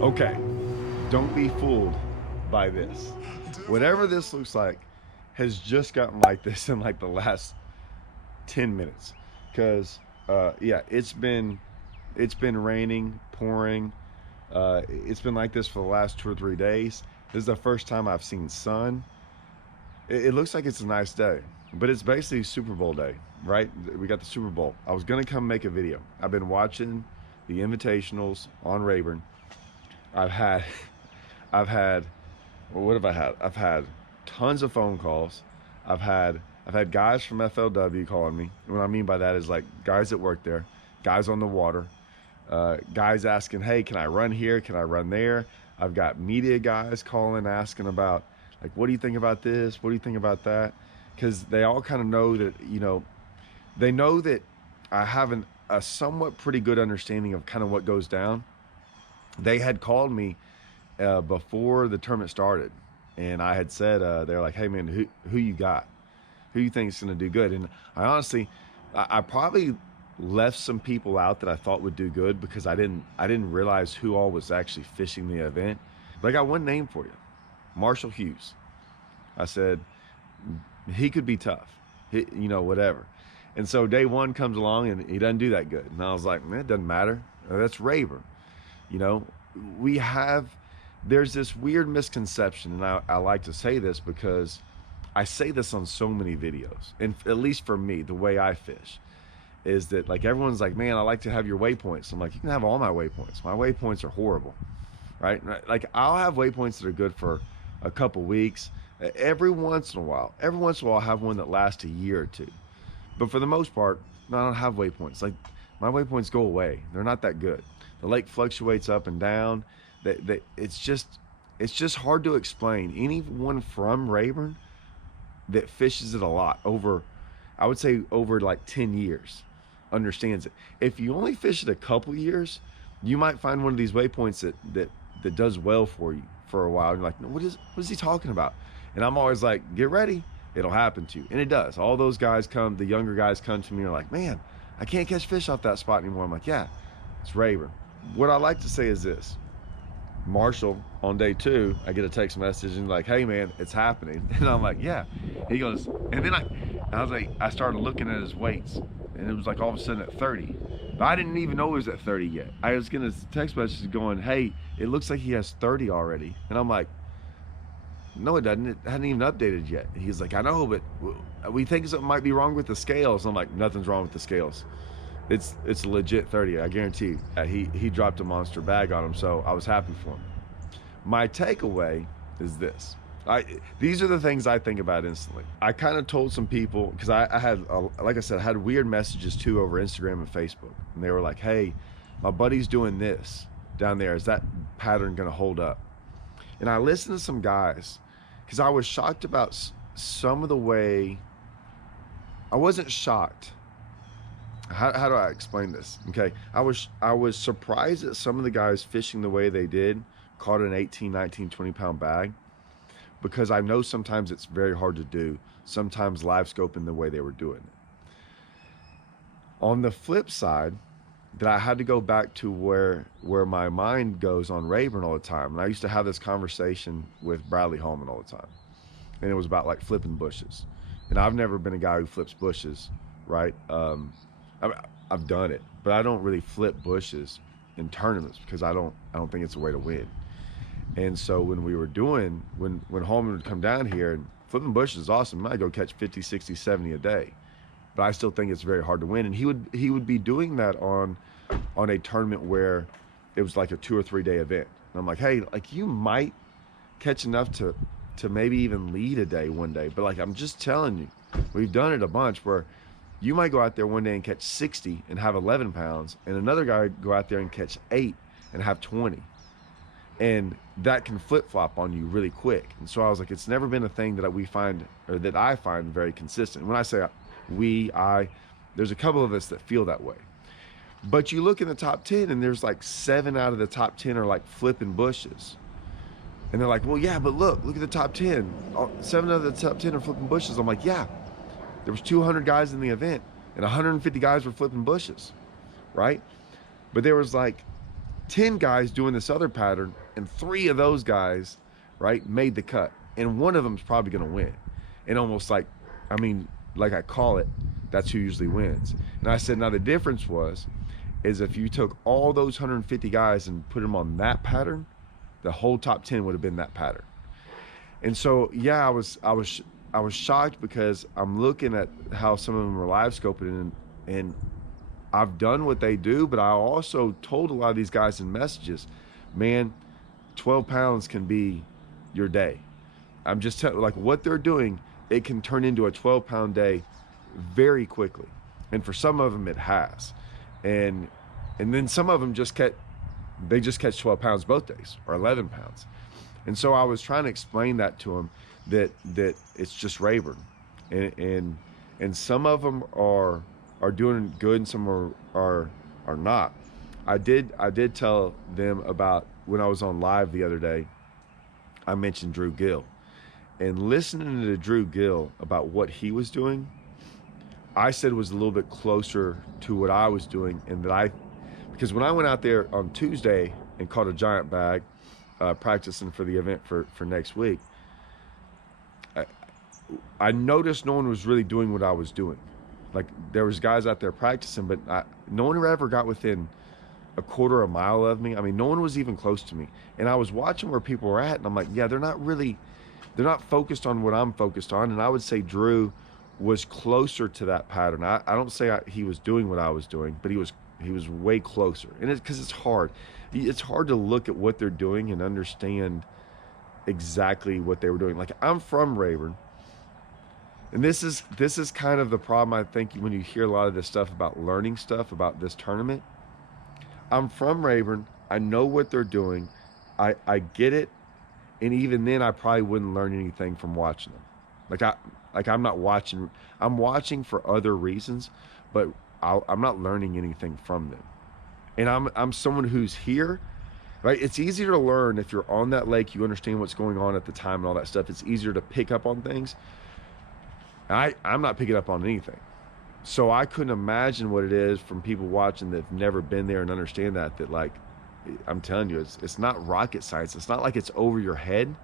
Okay, don't be fooled by this. Whatever this looks like has just gotten like this in like the last 10 minutes. Because, yeah, it's been raining, pouring. It's been like this for the last 2 or 3 days. This is the first time I've seen sun. It looks like it's a nice day, but it's basically Super Bowl day, right? We got the Super Bowl. I was gonna come make a video. I've been watching the Invitationals on Rayburn. I've had, I've had, well, what have I had? I've had tons of phone calls. I've had, I've had guys from FLW calling me. What I mean by that is like guys that work there, guys on the water, guys asking, hey, can I run here? Can I run there? I've got media guys calling, asking about, like, what do you think about this? What do you think about that? Because they all kind of know that, they know that I have a somewhat pretty good understanding of kind of what goes down. They had called me before the tournament started, and I had said, they're like, hey, man, who you got? Who you think is going to do good? And I honestly, I probably left some people out that I thought would do good because I didn't realize who all was actually fishing the event. But I got one name for you, Marshall Hughes. I said he could be tough, whatever. And so day one comes along and he doesn't do that good. And I was like, man, it doesn't matter. That's Rayburn. You know, we have, there's this weird misconception, and I like to say this because I say this on so many videos, and at least for me, the way I fish is that, like, everyone's like, man, I like to have your waypoints. I'm like, you can have all my waypoints. My waypoints are horrible, right? Like, I'll have waypoints that are good for a couple weeks. Every once in a while, I'll have one that lasts a year or two. But for the most part, no, I don't have waypoints. Like, my waypoints go away. They're not that good. The lake fluctuates up and down. It's just hard to explain. Anyone from Rayburn that fishes it a lot, over, I would say over like 10 years, understands it. If you only fish it a couple years, you might find one of these waypoints that does well for you for a while. You're like, no, what is he talking about? And I'm always like, get ready, it'll happen to you. And it does. All those guys come, the younger guys come to me and are like, man, I can't catch fish off that spot anymore. I'm like, yeah, it's Rayburn. What I like to say is this: Marshall, on day two, I get a text message and like, hey man, it's happening. And I'm like, yeah. He goes, and then I was like, I started looking at his weights, and it was like all of a sudden at 30. But I didn't even know he was at 30 yet. I was getting a text message going, hey, it looks like he has 30 already. And I'm like, no, it doesn't. It hadn't even updated yet. He's like, I know, but we think something might be wrong with the scales. I'm like, nothing's wrong with the scales. It's a legit 30, I guarantee you. He dropped a monster bag on him, so I was happy for him. My takeaway is this. These are the things I think about instantly. I kind of told some people, because I had, like I said, I had weird messages too over Instagram and Facebook. And they were like, hey, my buddy's doing this down there. Is that pattern going to hold up? And I listened to some guys, because I was shocked about some of the way. I wasn't shocked. How do I explain this? Okay, I was surprised at some of the guys fishing the way they did, caught an 18, 19, 20 pound bag, because I know sometimes it's very hard to do, sometimes live scoping the way they were doing it. On the flip side, that I had to go back to where my mind goes on Rayburn all the time. And I used to have this conversation with Bradley Holman all the time. And it was about like flipping bushes. And I've never been a guy who flips bushes, right? I've done it, but I don't really flip bushes in tournaments because I don't think it's a way to win. And so when we were doing, when Holman would come down here, and flipping bushes is awesome. I might go catch 50, 60, 70 a day, but I still think it's very hard to win. And he would be doing that on a tournament where it was like a 2 or 3 day event. And I'm like, hey, like, you might catch enough to maybe even lead a day one day, but like, I'm just telling you, we've done it a bunch where you might go out there one day and catch 60 and have 11 pounds, and another guy go out there and catch 8 and have 20. And that can flip-flop on you really quick. And so I was like, it's never been a thing that I find very consistent. When I say there's a couple of us that feel that way. But you look in the top 10 and there's like 7 out of the top 10 are like flipping bushes. And they're like, well, yeah, but look at the top 10. 7 out of the top 10 are flipping bushes. I'm like, yeah, there was 200 guys in the event and 150 guys were flipping bushes, right? But there was like 10 guys doing this other pattern, and 3 of those guys, right, made the cut. And one of them's probably going to win. And almost like, I mean, like I call it, that's who usually wins. And I said, now the difference is if you took all those 150 guys and put them on that pattern, the whole top 10 would have been that pattern. And so, yeah, I was shocked because I'm looking at how some of them are live scoping, and I've done what they do, but I also told a lot of these guys in messages, man, 12 pounds can be your day. I'm just telling, like, what they're doing, it can turn into a 12-pound day very quickly. And for some of them, it has. And then some of them just catch 12 pounds both days, or 11 pounds. And so I was trying to explain that to them, that it's just Rayburn. And some of them are doing good and some are not. I did tell them about when I was on live the other day, I mentioned Drew Gill. And listening to Drew Gill about what he was doing, I said was a little bit closer to what I was doing, and because when I went out there on Tuesday and caught a giant bag, practicing for the event for next week, I noticed no one was really doing what I was doing. Like, there was guys out there practicing, but no one ever got within a quarter of a mile of me. I mean, no one was even close to me. And I was watching where people were at, and I'm like, yeah, they're not focused on what I'm focused on. And I would say Drew was closer to that pattern. I don't say he was doing what I was doing, but he was way closer. And it's because it's hard. It's hard to look at what they're doing and understand exactly what they were doing. Like, I'm from Rayburn, and this is kind of the problem, I think, when you hear a lot of this stuff about learning stuff about this tournament. I'm from Rayburn. I know what they're doing. I get it. And even then, I probably wouldn't learn anything from watching them. I'm not watching. I'm watching for other reasons, but I'm not learning anything from them. And I'm someone who's here, right? It's easier to learn if you're on that lake. You understand what's going on at the time and all that stuff. It's easier to pick up on things. I'm not picking up on anything. So I couldn't imagine what it is from people watching that've never been there and understand that like, I'm telling you, it's not rocket science. It's not like it's over your head.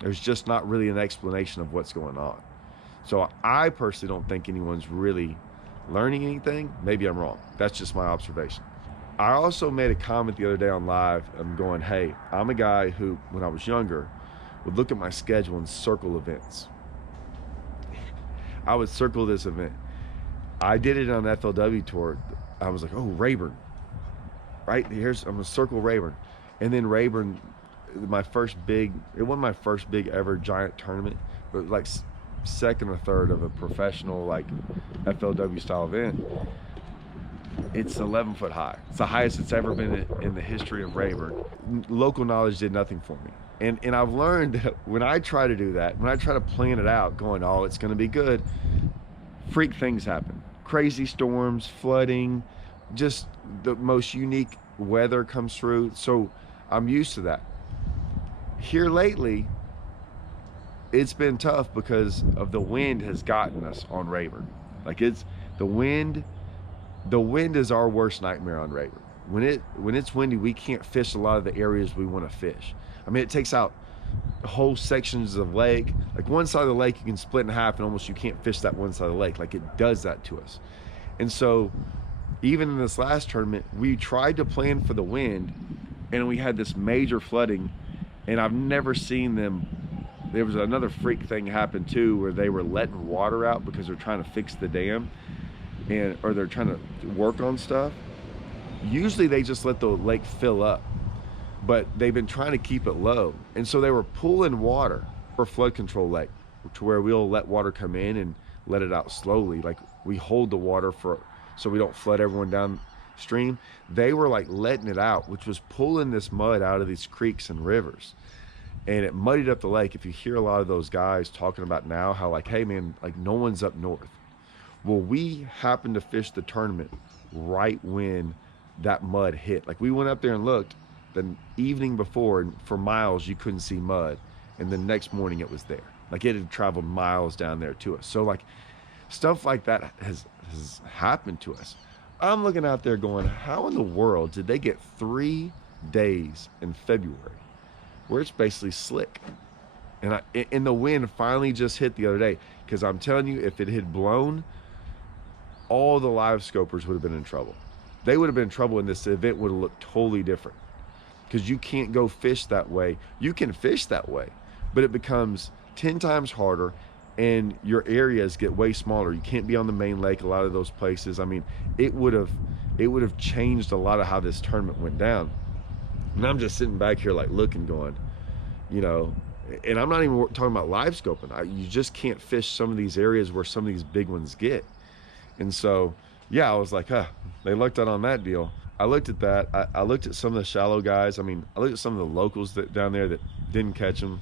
There's just not really an explanation of what's going on. So I personally don't think anyone's really learning anything. Maybe I'm wrong. That's just my observation. I also made a comment the other day on live. I'm going, hey, I'm a guy who, when I was younger, would look at my schedule and circle events. I would circle this event. I did it on FLW tour. I was like, oh, Rayburn. Right, I'm gonna circle Rayburn. And then Rayburn, it wasn't my first big ever giant tournament, but like second or third of a professional, like, FLW style event. It's 11 foot high. It's the highest it's ever been in the history of Rayburn. Local knowledge did nothing for me. And I've learned that when I try to do that, when I try to plan it out, going, oh, it's gonna be good, freak things happen. Crazy storms, flooding, just the most unique weather comes through. So I'm used to that. Here lately, it's been tough because of the wind has gotten us on Rayburn. Like, it's the wind is our worst nightmare on Rayburn. When it's windy, we can't fish a lot of the areas we want to fish. I mean, it takes out whole sections of lake. Like, one side of the lake you can split in half and almost you can't fish that one side of the lake. Like, it does that to us. And so even in this last tournament, we tried to plan for the wind, and we had this major flooding, and I've never seen them. There was another freak thing happen too, where they were letting water out because they're trying to fix the dam, or they're trying to work on stuff. Usually they just let the lake fill up, but they've been trying to keep it low. And so they were pulling water for flood control lake, to where we'll let water come in and let it out slowly. Like, we hold the water so we don't flood everyone downstream. They were like letting it out, which was pulling this mud out of these creeks and rivers. And it muddied up the lake. If you hear a lot of those guys talking about now how, like, hey man, like, no one's up north. Well, we happened to fish the tournament right when that mud hit. Like, we went up there and looked the evening before, and for miles you couldn't see mud. And the next morning it was there. Like, it had traveled miles down there to us. So, like, stuff like that has happened to us. I'm looking out there going, how in the world did they get 3 days in February where it's basically slick? And the wind finally just hit the other day, because I'm telling you, if it had blown, all the live scopers would have been in trouble. They would have been in trouble, and this event would have looked totally different, because you can't go fish that way. You can fish that way, but it becomes 10 times harder, and your areas get way smaller. You can't be on the main lake, a lot of those places. I mean, it would have changed a lot of how this tournament went down. And I'm just sitting back here like looking, going, you know, and I'm not even talking about live scoping. You just can't fish some of these areas where some of these big ones get. And so, yeah, I was like, they lucked out on that deal. I looked at that. I looked at some of the shallow guys. I mean, I looked at some of the locals that down there that didn't catch them.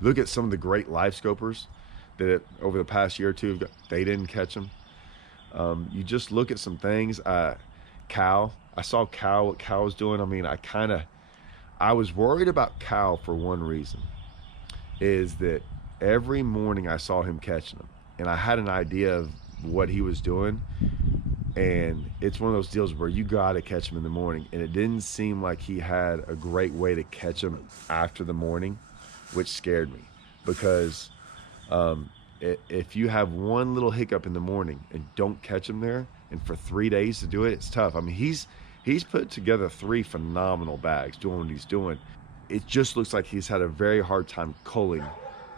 Look at some of the great live scopers that over the past year or two, they didn't catch them. You just look at some things. Cal, I saw Cal, what Cal was doing. I mean, I was worried about Cal for one reason, is that every morning I saw him catching them, and I had an idea of what he was doing, and it's one of those deals where you gotta catch him in the morning, and it didn't seem like he had a great way to catch him after the morning, which scared me, because if you have one little hiccup in the morning and don't catch him there, and for 3 days to do it, it's tough. I mean, he's put together 3 phenomenal bags doing what he's doing. It just looks like he's had a very hard time culling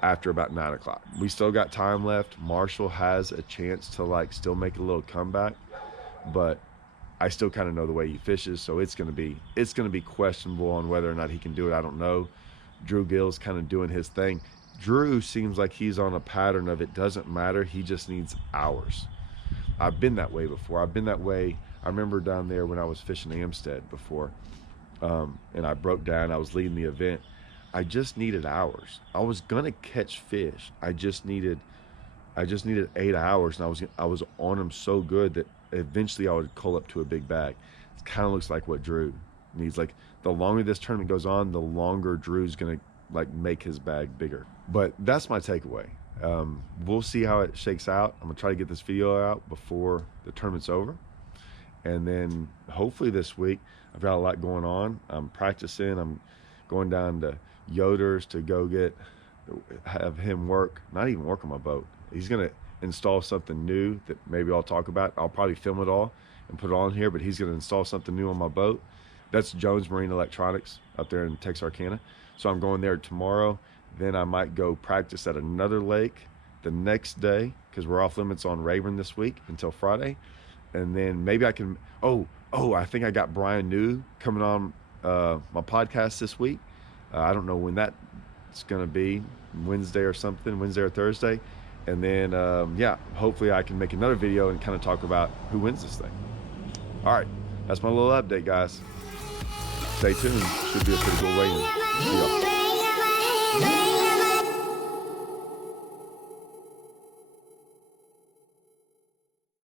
after about 9 o'clock. We still got time left. Marshall has a chance to like still make a little comeback, but I still kind of know the way he fishes, so it's gonna be questionable on whether or not he can do it. I don't know. Drew Gill's kind of doing his thing. Drew seems like he's on a pattern of it doesn't matter, he just needs hours. I've been that way before. I've been that way. I remember down there when I was fishing Amstead before, and I broke down. I was leading the event. I just needed hours. I was gonna catch fish. I just needed 8 hours, and I was on them so good that eventually I would cull up to a big bag. It kind of looks like what Drew needs. Like, the longer this tournament goes on, the longer Drew's gonna like make his bag bigger. But that's my takeaway. We'll see how it shakes out. I'm gonna try to get this video out before the tournament's over, and then hopefully this week, I've got a lot going on. I'm practicing. I'm going down to Yoder's to go have him not even work on my boat. He's gonna install something new that maybe I'll talk about. I'll probably film it all and put it on here, but he's gonna install something new on my boat. That's Jones Marine Electronics up there in Texarkana. So I'm going there tomorrow. Then I might go practice at another lake the next day, because we're off limits on Rayburn this week until Friday. And then maybe I can, I think I got Brian New coming on my podcast this week. I don't know when that's gonna be, Wednesday or something, Wednesday or Thursday. And then, hopefully I can make another video and kind of talk about who wins this thing. All right, that's my little update, guys. Stay tuned. Should be a pretty cool weigh-in. See y'all.